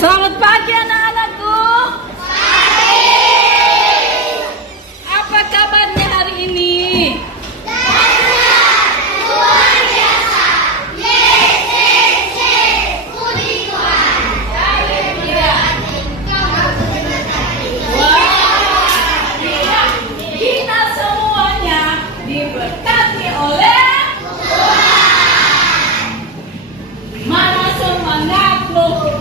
Selamat pagi anak-anakku. Apa kabarnya hari ini? Luar biasa. YCC, puji Tuhan. Wah, kita semuanya diberkati oleh Tuhan. Mana semangatmu?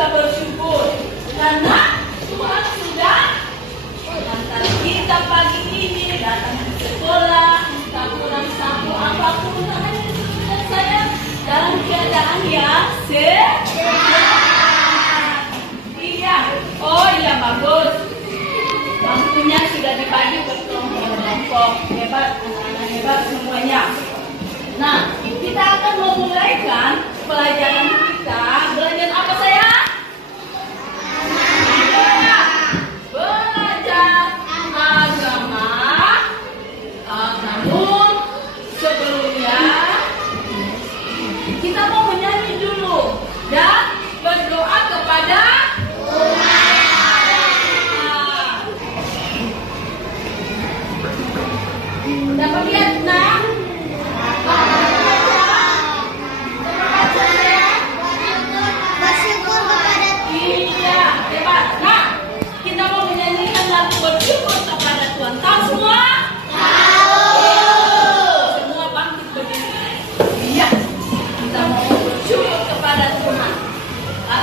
Bersyukur karena Tuhan sudah mengantar kita pagi ini datang ke sekolah, tak kurang satu apapun hanya dan saya dalam keadaan yang sehat. Iya, oh iya bagus. Waktunya sudah dibagi berkelompok-kelompok. Hebat, anak-anak hebat semuanya. Nah, kita akan memulaikan pelajaran kita. Belajar apa saya? Belajar agama. Namun sebelumnya kita mau menyanyi dulu dan berdoa kepada Tuhan. Dapat lihat nah? Bersyukur kepada Iya, hebat. Nah, kita mau menyanyikan lagu bersyukur kepada Tuhan. Tahu semua? Semua bangkit berdiri. Iya, kita mau bersyukur kepada Tuhan.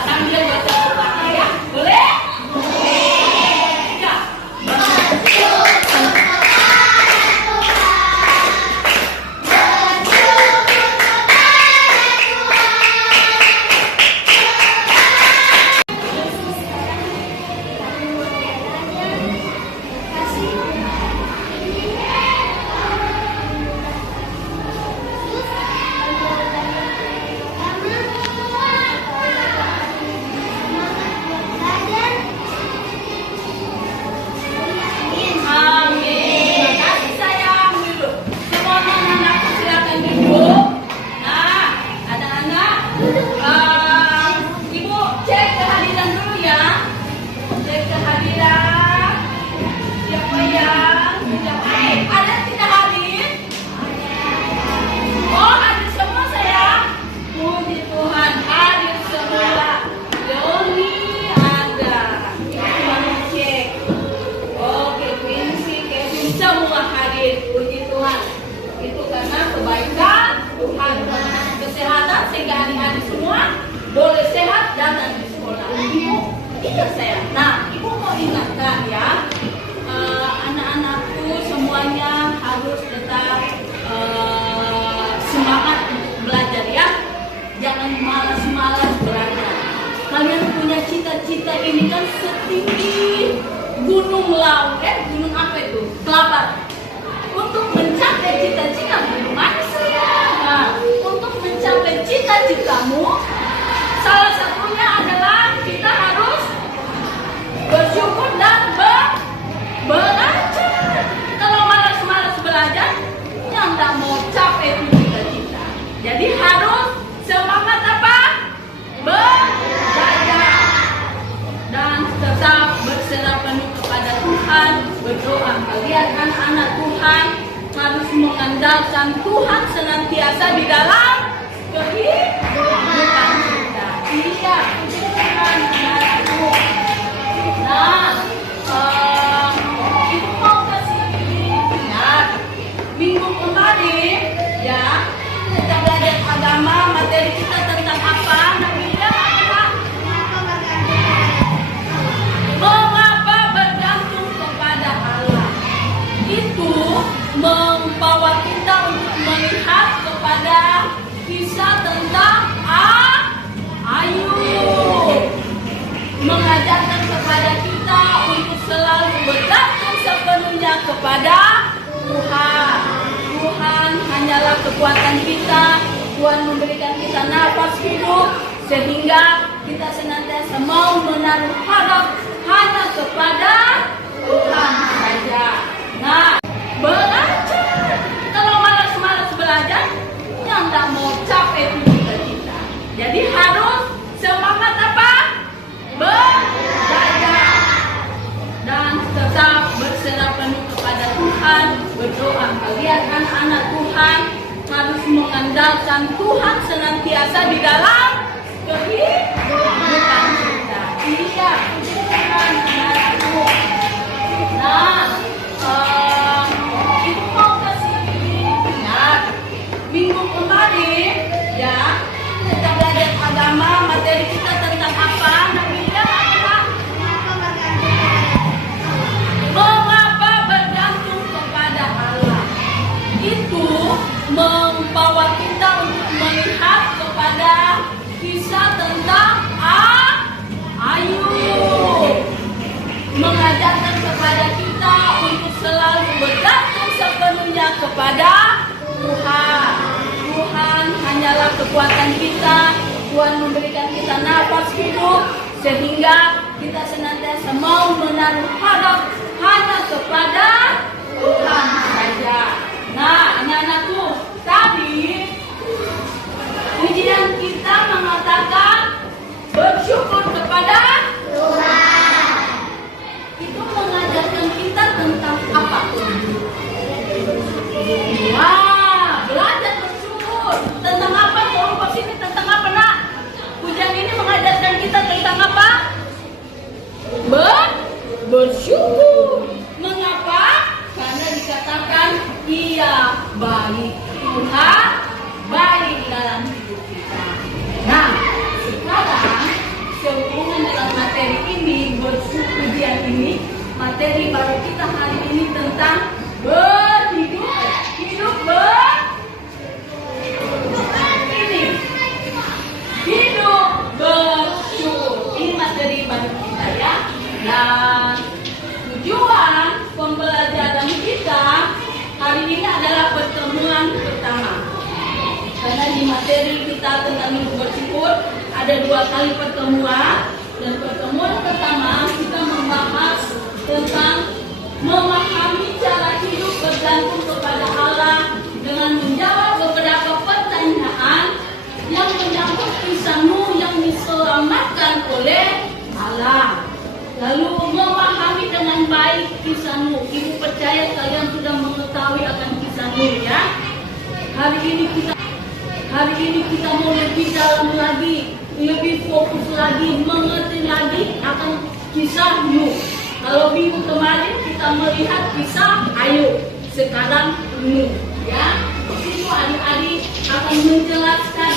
Sambil bertepuk tangan ya, boleh? Iya. Amin. Terima kasih sayang. Duduk. Semua anak-anakku silakan duduk. Nah, anak-anak, Ibu cek kehadiran dulu ya. Cek kehadiran. Siapa yang ada tidak hadir? Oh, hadir semua sayang. Puji Tuhan, hadir semua. Leoni ada. Ibu mau cek. Oke, Quincy, Kevin, semua hadir. Puji Tuhan. Itu karena kebaikan Tuhan. Kesehatan sehingga adik-adik semua boleh sehat datang di sekolah. Ibu, ingat saya. Nah, Ibu mau ingatkan ya, anak-anakku semuanya harus tetap semangat untuk belajar ya. Jangan malas-malas belajar. Kalian punya cita-cita ini kan setinggi gunung laut, gunung apa itu? Kelabat. Untuk mencapai cita-cita manusia. Nah, untuk mencapai cita-citamu, salah satunya adalah kita harus bersyukur dan belajar. Kalau malas-malas belajar, yang tidak mau capai itu cita-cita. Jadi harus semangat apa? Belajar. Dan tetap berserah penuh kepada Tuhan, berdoa. Kalian anak-anak Tuhan harus mengandalkan Tuhan senantiasa di dalam kehidupan kita. Iya, Tuhan anakku. Nah, Ibu mau kasih ingat minggu kemarin ya kita belajar agama, materi kita tentang apa? Namanya apa? Mengapa bergantung kepada Allah? Itu membawa kita untuk melihat kepada kisah tentang Ayub. hidup sehingga kita senantiasa mau menaruh harap hanya kepada Tuhan saja. Nah, belajar. Kalau malas-malas belajar, yang tidak mau capek cita-cita. Jadi harus semangat apa? Belajar. Dan tetap berserah penuh kepada Tuhan, berdoa. Kalian anak-anak Tuhan harus mengandalkan Tuhan senantiasa di dalam kehidupan kita. Iya, Tuhan anakku. Nah, ibu mau kasih ingat minggu kemarin ya kita belajar agama, materi kita tentang apa? Namanya apa? Mengapa bergantung kepada Allah. Itu membawa kita untuk melihat kepada kisah tentang Ayub, mengajarkan kepada kita untuk selalu bergantung sepenuhnya kepada Tuhan. Tuhan hanyalah kekuatan kita. Tuhan memberikan kita nafas hidup sehingga kita senantiasa mau menaruh harap hanya kepada Tuhan saja. Nah, anak-anakku, tadi ujian kita mengatakan bersyukur kepada Tuhan. Itu mengajarkan kita tentang apa? Wah, belajar bersyukur. Tentang apa? Tolong pas ini tentang apa, nak? Ujian ini mengajarkan kita tentang apa? Bersyukur. Mengapa? Karena dikatakan ia baik. Tuhan baik dalam hidup kita. Nah, sekarang sehubungan dalam materi ini, bersyukur ujian ini, materi baru kita hari ini tentang berhidup, hidup hidup bersyukur. Ini materi baru kita ya. Dan tujuan pembelajaran kita hari ini adalah pertemuan pertama. Karena di materi kita tentang hidup bersyukur ada 2 kali pertemuan. Dan pertemuan pertama kita membahas tentang memahami cara hidup bergantung kepada Allah dengan menjawab beberapa pertanyaan yang menyangkut kisah Nuh yang diselamatkan oleh Allah. Lalu memahami dengan baik kisah Nuh. Ibu percaya kalian sudah mengetahui akan kisah Nuh ya. Hari ini kita mau lebih dalam lagi, lebih fokus lagi, mengerti lagi akan kisah Nuh. Kalau minggu kemarin kita melihat kisah Ayub, sekarang Nuh ya. Itu adik-adik akan menjelaskan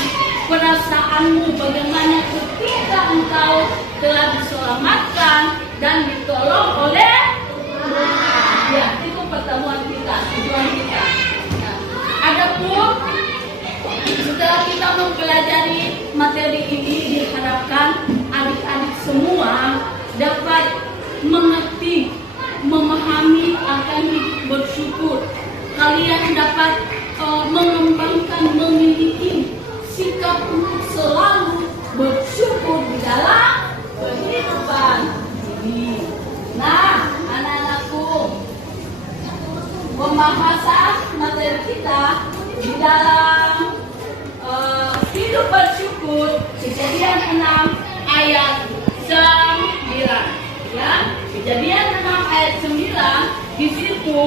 perasaanmu bagaimana ketika engkau telah diselamatkan dan ditolong oleh Tuhan. Ya, itu pertemuan kita, tujuan kita. Nah, adapun setelah kita mempelajari materi ini, diharapkan adik-adik semua dapat mengerti, memahami akan hidup bersyukur. Kalian dapat mengembangkan, memiliki sikap untuk selalu bersyukur di dalam kehidupan ini. Nah, anak-anakku, pembahasan materi kita di dalam hidup bersyukur, Kejadian 6 ayat 9 ya. Kejadian 6 ayat 9 di situ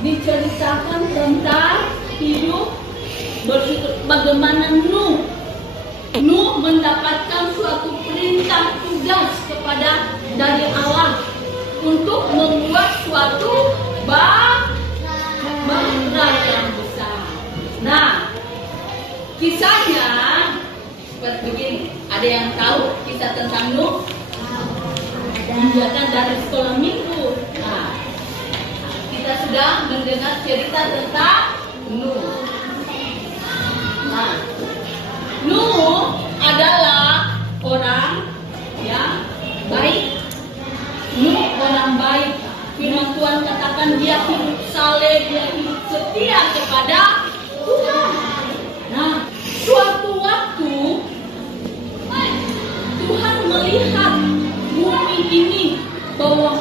diceritakan tentang hidup bersyukur. Bagaimana Nuh mendapatkan suatu perintah tugas dari Allah untuk membuat suatu bangsa yang besar. Nah, kisahnya seperti begini. Ada yang tahu kisah tentang Nuh? Iya kan, dari sekolah minggu. Nah, kita sudah mendengar cerita tentang Nuh. Nah, Nuh adalah orang yang baik. Nuh orang baik. Firman Tuhan katakan dia hidup saleh, dia hidup setia kepada Tuhan. Nah, suatu waktu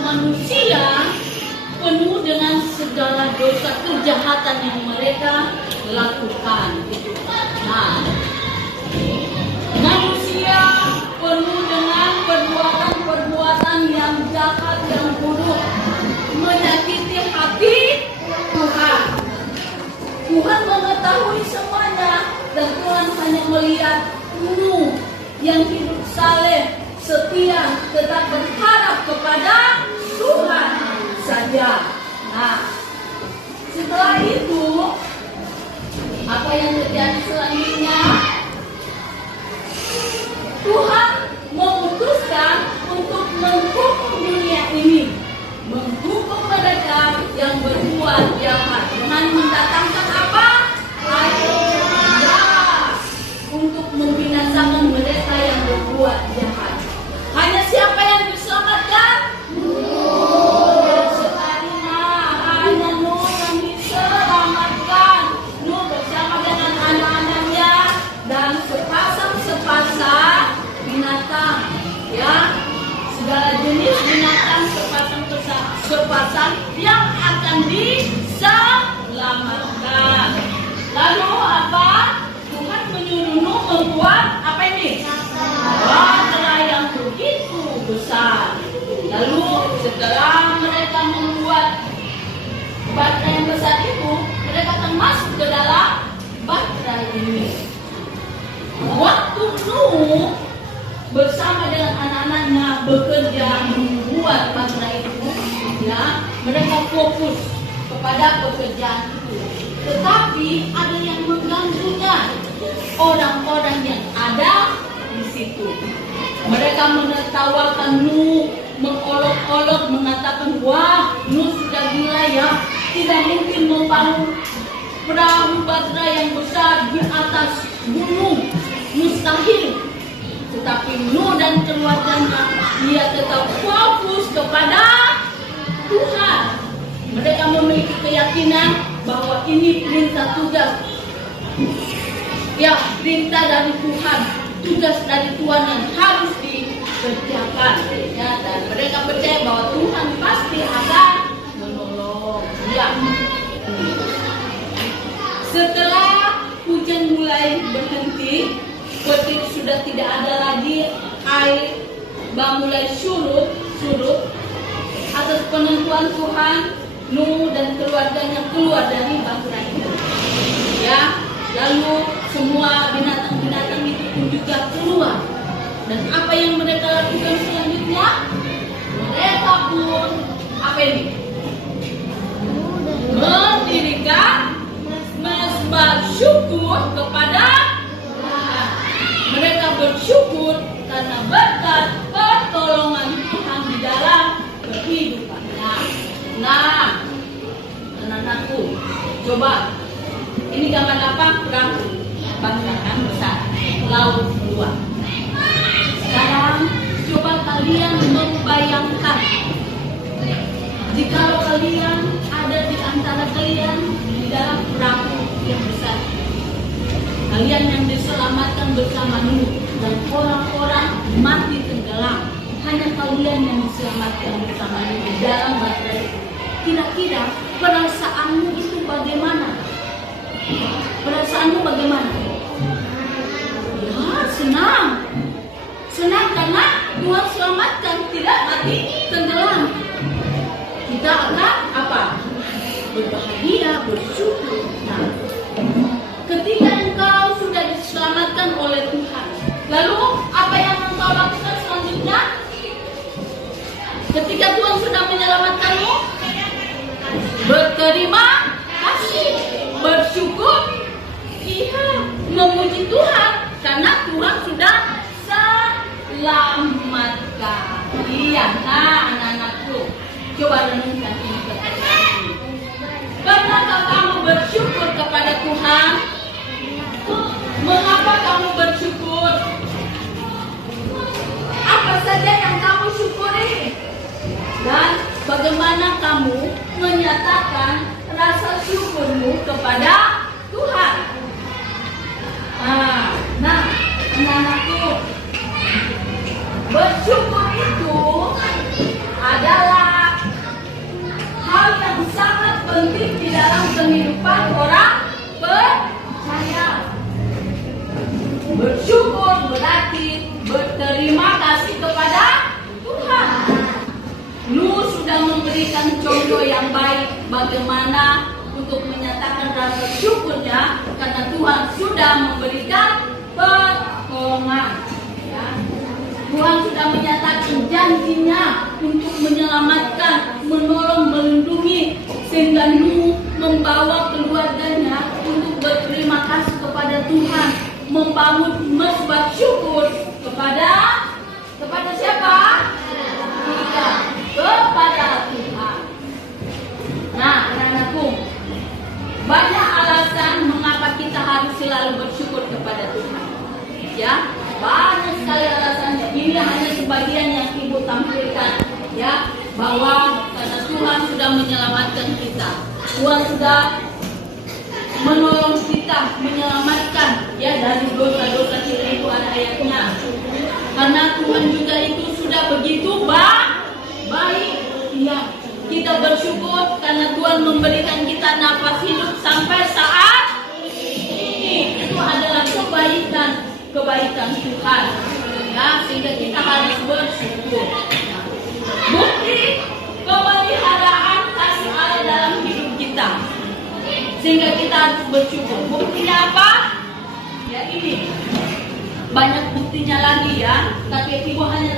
manusia penuh dengan segala dosa kejahatan yang mereka lakukan. Nah, manusia penuh dengan perbuatan-perbuatan yang jahat, yang buruk, menyakiti hati Tuhan. Tuhan mengetahui semuanya, dan Tuhan hanya melihat Nuh yang hidup saleh, setia, tetap berharap kepada Tuhan saja. Nah, setelah itu apa yang terjadi selanjutnya? Tuhan memutuskan untuk menghukum dunia ini, menghukum mereka yang berbuat jahat dengan mendatangkan apa? Air bah untuk membinasakan mereka yang berbuat jahat. Hanya siapa yang diselamatkan? Hanya Nuh yang diselamatkan. Nuh bersama dengan anak-anaknya dan sepasang binatang, ya, segala jenis binatang sepasang yang akan diselamatkan. Lalu apa? Tuhan menyuruh Nuh membuat apa ini? Bahtera yang begitu besar. Lalu setelah mereka membuat bahtera yang besar itu, mereka akan masuk ke dalam bahtera ini. Waktu Nuh bersama dengan anak-anaknya bekerja membuat bahtera itu, ya, mereka fokus kepada pekerjaan itu. Tetapi ada yang mengganggunya, orang-orang yang ada di situ. Mereka menertawakan Nuh, mengolok-olok, mengatakan, wah, Nuh sudah gila ya, tidak mungkin membangun perahu bahtera yang besar di atas gunung, mustahil. Tetapi Nuh dan keluarganya, dia tetap fokus kepada Tuhan. Mereka memiliki keyakinan bahwa ini perintah tugas, ya, perintah dari Tuhan, tugas dari Tuhan yang harus dikerjakan, ya, dan mereka percaya bahwa Tuhan pasti akan menolong. Ya. Setelah hujan mulai berhenti, petir sudah tidak ada lagi, air mulai surut atas penentuan Tuhan. Nuh dan keluarganya keluar dari bahtera itu, ya. Lalu semua binatang-binatang itu pun juga keluar. Dan apa yang mereka lakukan selanjutnya? Mereka pun apa ini? Mendirikan mesbah syukur kepada Tuhan. Mereka bersyukur karena berkat pertolongan Tuhan di dalam kehidupannya. Nah, anak-anakku, coba, ini gambar apa? Perahu bahtera besar, laut luas. Sekarang coba kalian membayangkan, jika kalian ada di antara kalian di dalam perahu yang besar, kalian yang diselamatkan bersama Nuh dan orang-orang mati tenggelam, hanya kalian yang diselamatkan bersama Nuh di dalam bahtera itu. Kira-kira perasaanmu itu bagaimana? Perasaanmu bagaimana? Ya, senang. Senang karena Tuhan selamatkan, tidak mati tenggelam. Kita akan apa? Berbahagia, bersyukur. Nah, ketika engkau sudah diselamatkan oleh Tuhan, lalu apa yang engkau lakukan selanjutnya? Ketika Tuhan sudah menyelamatkanmu, berterima kasih, bersyukur, iya, memuji Tuhan karena Tuhan sudah selamatkan. Iya, nah, anak-anakku, coba renungkan ini pertanyaan ini. Pernahkah kamu bersyukur kepada Tuhan? Mengapa kamu bersyukur? Apa saja yang kamu syukuri? Dan bagaimana kamu menyatakan rasa syukurmu kepada Tuhan? Nah, anak-anakku, bersyukur itu adalah Bersyukur berarti berterima kasih kepada Tuhan. Lu sudah memberikan contoh yang baik bagaimana untuk menyatakan rasa syukurnya karena Tuhan sudah memberikan pertolongan. Ya. Tuhan sudah menyatakan janjinya untuk menyelamatkan, menolong, melindungi sehingga Nuh membawa keluarganya untuk berterima kasih kepada Tuhan, membangun mesbah syukur kepada siapa? Iya, kepada Tuhan. Nah, anak-anakku, banyak alasan mengapa kita harus selalu bersyukur kepada Tuhan. Ya, banyak sekali alasannya. Ini hanya sebagian yang Ibu tampilkan, ya, bahwa karena Tuhan sudah menyelamatkan kita, Tuhan sudah menolong kita, menyelamatkan, ya, dari dosa-dosa kita. Itu ada ayatnya. Karena Tuhan juga itu sudah begitu baik, ya. Kita bersyukur karena Tuhan memberikan kita nafas hidup sampai saat ini. Itu adalah kebaikan Tuhan, ya, sehingga kita harus bersyukur. Bukti pemeliharaan kasih Allah dalam hidup kita, sehingga kita harus bersyukur. Buktinya apa? Ya, ini banyak buktinya lagi, ya, tapi Ibu hanya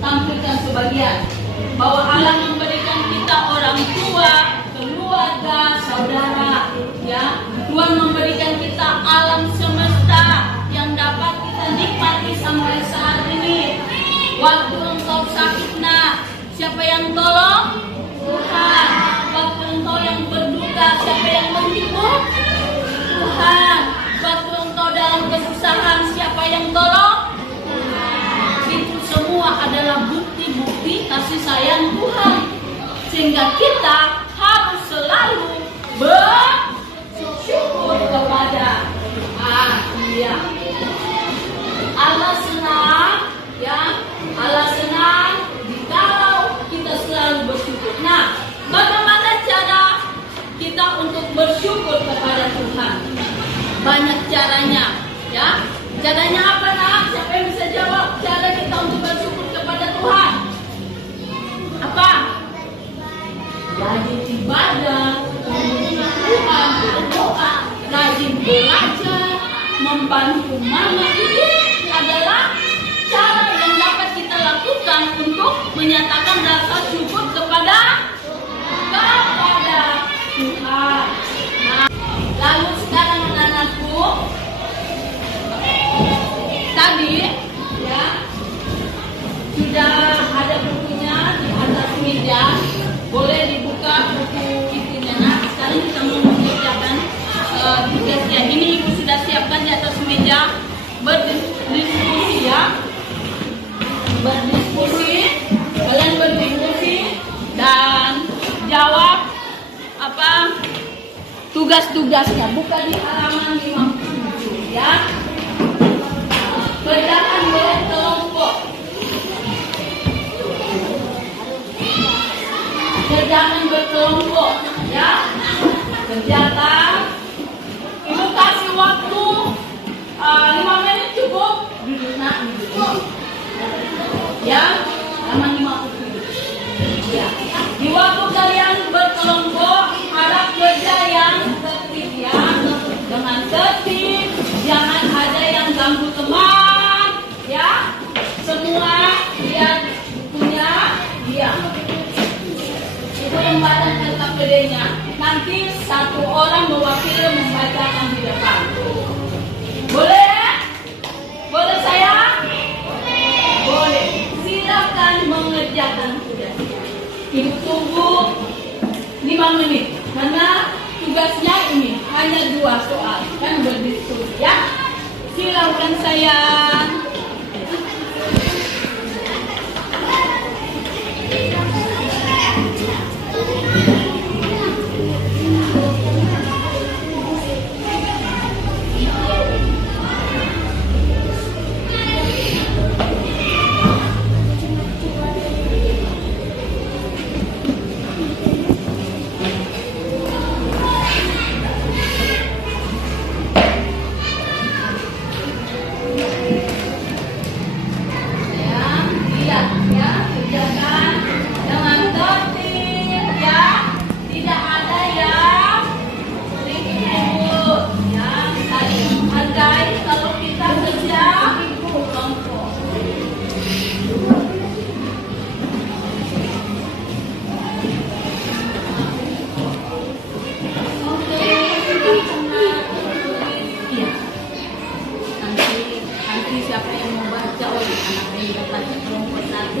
tampilkan sebagian. Bahwa Allah memberikan kita orang tua, keluarga, saudara, ya. Tuhan memberikan kita alam semesta yang dapat kita nikmati sampai saat ini. Waktu engkau sakit, nak, siapa yang tolong? Tuhan. Waktu engkau yang berduka, siapa yang menghibur? Tuhan. Waktu engkau dalam kesusahan, siapa yang tolong? Itu semua adalah bukti-bukti kasih sayang Tuhan, sehingga kita harus selalu bersyukur kepada Dia. Allah senang, ya, Allah senang jikalau kita selalu bersyukur. Nah, bagaimana cara kita untuk bersyukur kepada Tuhan? Banyak caranya, ya. Caranya apa, nak? Siapa yang bisa jawab cara kita untuk bersyukur kepada Tuhan? Apa? Rajin ibadah, memuji Tuhan, berdoa, rajin belajar, membantu mama. Itu adalah cara yang dapat kita lakukan untuk menyatakan rasa syukur kepada Tuhan. Nah, lalu sekarang anak-anakku, tadi, ya, sudah ada bukunya di atas meja. Boleh dibuka buku itunya. Nah, sekarang kita mau mengerjakan tugasnya. Ini Ibu sudah siapkan di atas meja. Berdiskusi, ya. Berdiskusi. Kalian berdiskusi dan jawab apa tugas-tugasnya. Buka di halaman 57, ya. Kerjakan berkelompok. Kerjakan berkelompok, ya. Kerjakan. Ibu kasih waktu 5 menit cukup. Duduk, nak, duduk. Ya, halaman 57. Ya. Di waktu kalian berkelompok, harap kerja yang tertib, ya. Dengan tertib, jangan ada yang ganggu teman, ya. Semua lihat bukunya, diam. Itu lembaran LKPD-nya. Nanti satu orang mewakili membacakan di depan. Boleh? Boleh sayang? Boleh. Silakan mengerjakan tugasnya. Ibu tunggu 5 menit karena tugasnya ini hanya 2 soal, kan berdiskusi, ya. Silakan sayang.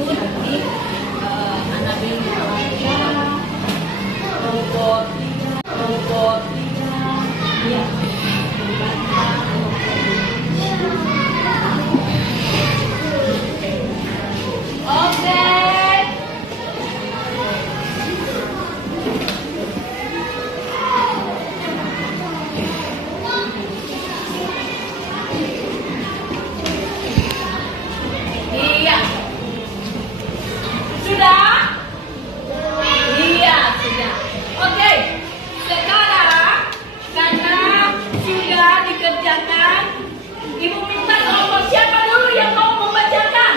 itu nanti Anabel membaca robot ya. Oke. Iya. Sudah? Iya, sudah. Oke. Sekarang karena sudah dikerjakan, Ibu minta kelompok siapa dulu yang mau membacakan?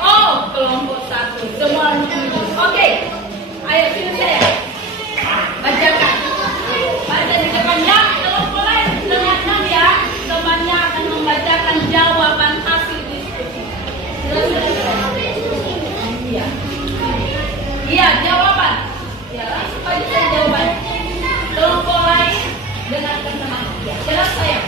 Oh, kelompok 1. Semua duduk. Oke. Ayo sini saya. Bacakan. Baca di depannya. Kelompok lain dengarkan ya. Temannya akan membacakan jawaban hasil diskusi. Iya. Iya, jawaban. Ya, langsung baca jawaban. Kelompok lain dengarkan teman. Ya, jelas saya.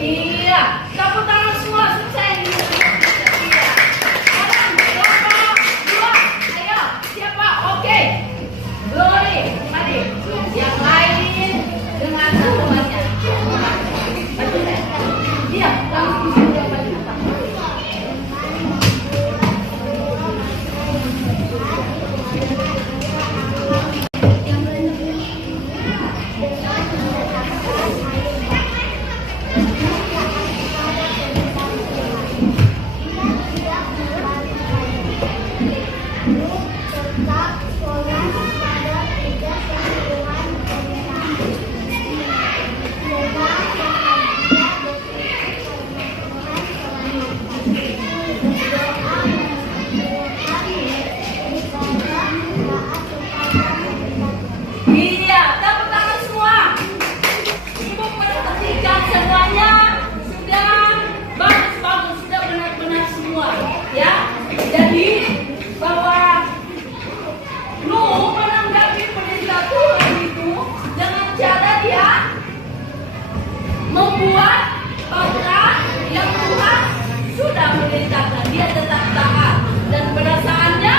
Iya, tepuk tangan semua selesai. Iya. Sekarang kelompok 2. Ayo, siapa? Oke. Glory, mari. Yang lain dengan temannya. Iya, langsung jawabannya apa? Iya, tepuk tangan semua. Ibu perhatikan semuanya. Sudah bagus, sudah benar-benar semua. Ya, jadi bahwa lu menanggapi perintah Tuhan itu dengan cara dia membuat perintah yang Tuhan sudah merintahkan. Dia tetap taat dan perasaannya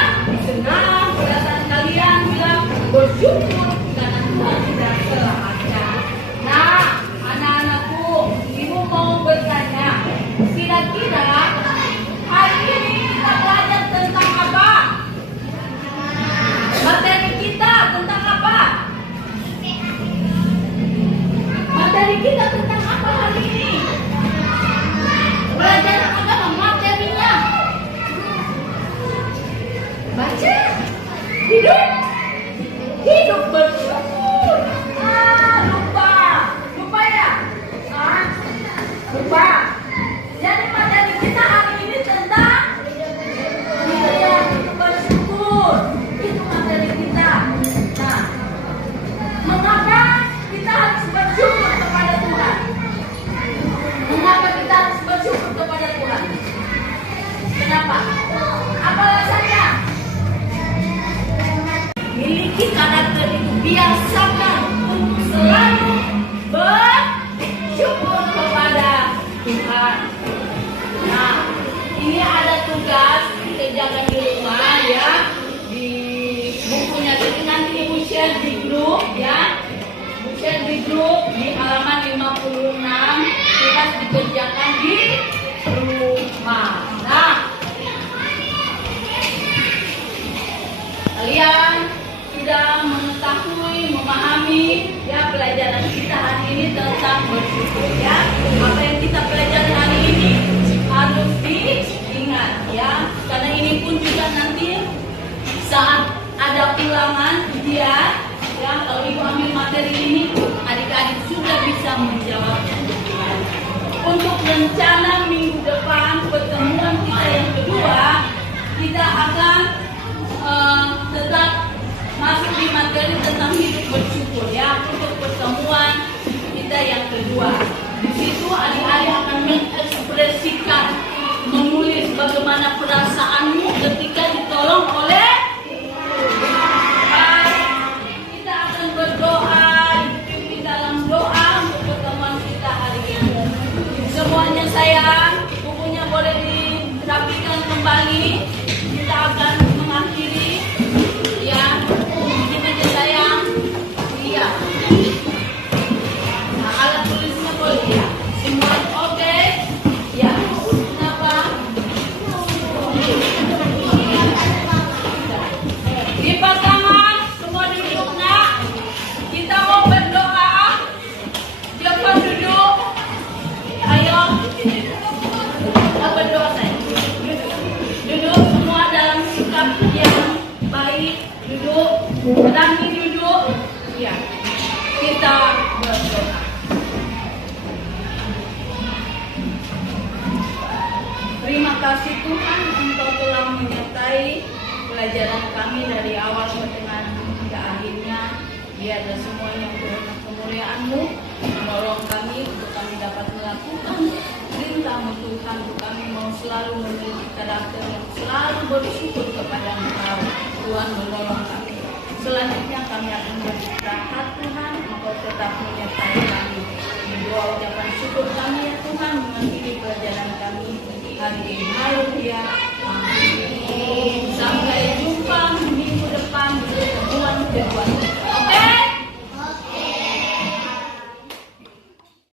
senang. Perasaan kalian bilang bersyukur karena Tuhan sudah selamatkan. Nah, anak-anakku, Ibu mau bertanya, kira-kira hari ini kita belajar tentang apa? Materi kita tentang apa? Materi kita tentang apa hari ini? Belajar agama, materinya. Baca. Hidup bersyukur. Lupa ya? Lupa. Jadi materi kita hari ini tentang hidup bersyukur. Itu materi kita. Nah, mengapa kita harus bersyukur kepada Tuhan? Mengapa kita harus bersyukur kepada Tuhan? Kenapa? Apa alasannya? Miliki karakter itu, biasakan untuk selalu bersyukur kepada Tuhan. Nah, ini ada tugas kerjakan di rumah ya, di bukunya. Jadi nanti Ibu share di grup ya, share di grup di halaman 56. Tugas dikerjakan di rumah. Nah, kalian sudah mengetahui, memahami ya pelajaran kita hari ini tentang bersyukur ya. Apa yang kita pelajari hari ini harus diingat ya, karena ini pun juga nanti saat ada ulangan ujian, ya kalau ibu ambil materi ini, adik-adik sudah bisa menjawab. Untuk rencana minggu depan pertemuan kita yang kedua, kita akan tetap masuk di materi tentang hidup bersyukur ya. Untuk pertemuan kita yang kedua, di situ adik-adik akan mengekspresikan, menulis bagaimana perasaanmu ketika ditolong oleh kita akan berdoa di dalam doa untuk pertemuan kita hari ini. Semuanya sayang, bukunya boleh dirapikan kembali. Kita akan mengakhiri ya. Ini aja sayang. Iya. Nah, alat tulisnya boleh ya. Semua oke? Ya. Kenapa? Lipat tangan, semua duduk nak. Kita mau berdoa. Siapa duduk? Ayo. Kita berdoa sayang. Duduk semua dalam sikap yang baik. Duduk. Berani duduk. Ya. Kita berdoa. Terima kasih Tuhan, Engkau telah menyertai pelajaran kami dari awal pertengahan hingga akhirnya. Biarlah semuanya untuk kemuliaan-Mu menolong kami untuk kami dapat melakukan perintah-Mu Tuhan, untuk kami mau selalu memiliki karakter yang selalu bersyukur kepada Engkau. Tuhan menolong kami. Selanjutnya kami akan beristirahat Tuhan, Engkau tetap menyertai kami. Doa ucapan syukur kami ya Tuhan mengakhiri pelajaran kami hari ini. Haleluya. Amin. Sampai jumpa minggu depan di pertemuan kedua.